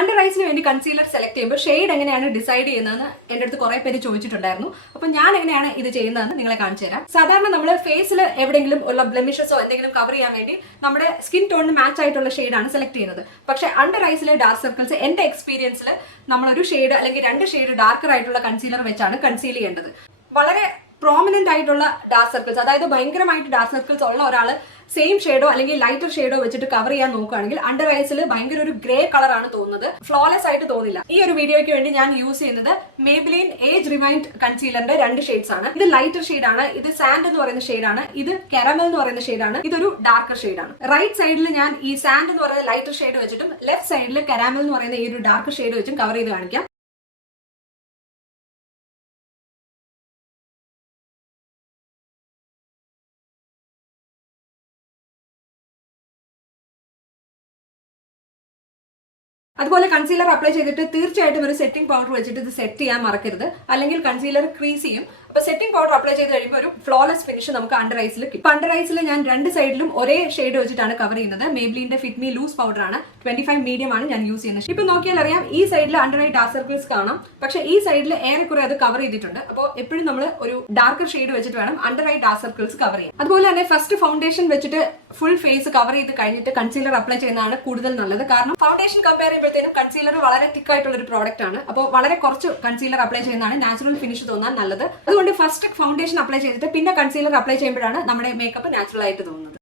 Under ഐസിന് വേണ്ടി concealer select ചെയ്യുമ്പോൾ shade എങ്ങനെയാണ് ഡിസൈഡ് ചെയ്യുന്നതെന്ന് എൻ്റെ അടുത്ത് കുറെ പേര് ചോദിച്ചിട്ടുണ്ടായിരുന്നു. അപ്പോൾ ഞാൻ എങ്ങനെയാണ് ഇത് ചെയ്യുന്നതെന്ന് നിങ്ങളെ കാണിച്ചു തരാം. സാധാരണ നമ്മൾ ഫേസിൽ എവിടെയെങ്കിലും ഉള്ള ബ്ലെമിഷസോ എന്തെങ്കിലും കവർ ചെയ്യാൻ വേണ്ടി നമ്മുടെ സ്കിൻ ടോണിന് മാച്ച് ആയിട്ടുള്ള ഷെയ്ഡാണ് സെലക്ട് ചെയ്യുന്നത്. പക്ഷേ അണ്ടർ ഐസിലെ ഡാർക്ക് സർക്കിൾസ് എൻ്റെ എക്സ്പീരിയൻസിൽ നമ്മളൊരു ഷെയ്ഡ് അല്ലെങ്കിൽ 2 ഷെയ്ഡ് ഡാർക്കർ ആയിട്ടുള്ള കൺസീലർ വെച്ചാണ് കൺസീൽ ചെയ്യേണ്ടത്. വളരെ പ്രോമിനന്റ് ആയിട്ടുള്ള ഡാർക്ക് സർക്കിൾസ്, അതായത് ഭയങ്കരമായിട്ട് ഡാർക്ക് സർക്കിൾസ് ഉള്ള ഒരാൾ സെയിം ഷെയ്ഡോ അല്ലെങ്കിൽ ലൈറ്റർ ഷെയ്ഡോ വെച്ചിട്ട് കവർ ചെയ്യാൻ നോക്കുകയാണെങ്കിൽ അണ്ടർ ഐസിൽ ഭയങ്കര ഒരു ഗ്രേ കളർ ആണ് തോന്നുന്നത്, ഫ്ലോലെസ് ആയിട്ട് തോന്നില്ല. ഈ ഒരു വീഡിയോയ്ക്ക് വേണ്ടി ഞാൻ യൂസ് ചെയ്യുന്നത് മേബ്ലിൻ ഏജ് റിവൈൻഡ് കൺസീലറിന്റെ 2 ഷെയ്ഡ്സ് ആണ്. ഇത് ലൈറ്റർ ഷെയ്ഡാണ്, ഇത് സാൻഡ് എന്ന് പറയുന്ന ഷെയ്ഡാണ്, ഇത് കാരമൽ എന്ന് പറയുന്ന ഷെയ്ഡാണ്, ഇതൊരു ഡാർക്കർ ഷെയ്ഡാണ്. റൈറ്റ് സൈഡിൽ ഞാൻ ഈ സാൻഡ് എന്ന് പറയുന്ന ലൈറ്റർ ഷെയ്ഡ് വെച്ചിട്ടും ലെഫ്റ്റ് സൈഡിൽ കാരമൽ എന്ന് പറയുന്ന ഈ ഒരു ഡാർക്ക് ഷെയ്ഡ് വെച്ചും കവർ ചെയ്ത് കാണിക്കാം. അതുപോലെ കൺസീലർ അപ്ലൈ ചെയ്തിട്ട് തീർച്ചയായിട്ടും ഒരു സെറ്റിംഗ് പൗഡർ വെച്ചിട്ട് ഇത് സെറ്റ് ചെയ്യാൻ മറക്കരുത്, അല്ലെങ്കിൽ കൺസീലർ ക്രീസ് ചെയ്യും. അപ്പോൾ സെറ്റിംഗ് പൗഡർ അപ്ലൈ ചെയ്ത് കഴിയുമ്പോൾ ഒരു ഫ്ലോലെസ് ഫിനിഷ് നമുക്ക് അണ്ടർ ഐസിൽ കിട്ടും. അണ്ടർ ഐസിൽ ഞാൻ 2 സൈഡിലും ഒരേ ഷെയ്ഡ് വെച്ചിട്ടാണ് കവർ ചെയ്യുന്നത്. മേബ്ലിന്റെ ഫിറ്റ് മീ ലൂസ് പൗഡർ ആണ്, 25 മീഡിയം ആണ് ഞാൻ യൂസ് ചെയ്യുന്നത്. ഇപ്പൊ നോക്കിയാൽ അറിയാം, ഈ സൈഡിൽ അണ്ടർ ഐ ഡാർക്ക് സർക്കിൾസ് കാണാം, പക്ഷേ ഈ സൈഡിൽ ഏറെക്കുറെ അത് കവർ ചെയ്തിട്ടുണ്ട്. അപ്പോൾ എപ്പോഴും നമ്മൾ ഒരു ഡാർക്കർ ഷെയ്ഡ് വെച്ചിട്ട് വേണം under eye dark circles cover ചെയ്യാൻ. അതുപോലെ തന്നെ ഫസ്റ്റ് ഫൗണ്ടേഷൻ വെച്ചിട്ട് ഫുൾ ഫേസ് കവർ ചെയ്ത് കഴിഞ്ഞിട്ട് കൺസീലർ അപ്ലൈ ചെയ്യുന്നതാണ് കൂടുതൽ നല്ലത്. കാരണം ഫൗണ്ടേഷൻ കമ്പയർ ചെയ്യുമ്പോഴത്തേനും കൺസീലർ വളരെ തിക്ക് ആയിട്ടുള്ള ഒരു പ്രോഡക്റ്റ് ആണ്. അപ്പോൾ വളരെ കുറച്ച് കൺസീലർ അപ്ലൈ ചെയ്യുന്നതാണ് നാച്ചുറൽ ഫിനിഷ് തോന്നാൻ നല്ലത്. അതുകൊണ്ട് ഫസ്റ്റ് ഫൗണ്ടേഷൻ അപ്ലൈ ചെയ്തിട്ട് പിന്നെ കൺസീലർ അപ്ലൈ ചെയ്യുമ്പോഴാണ് നമ്മുടെ മേക്കപ്പ് നാച്ചുറൽ ആയിട്ട് തോന്നുന്നത്.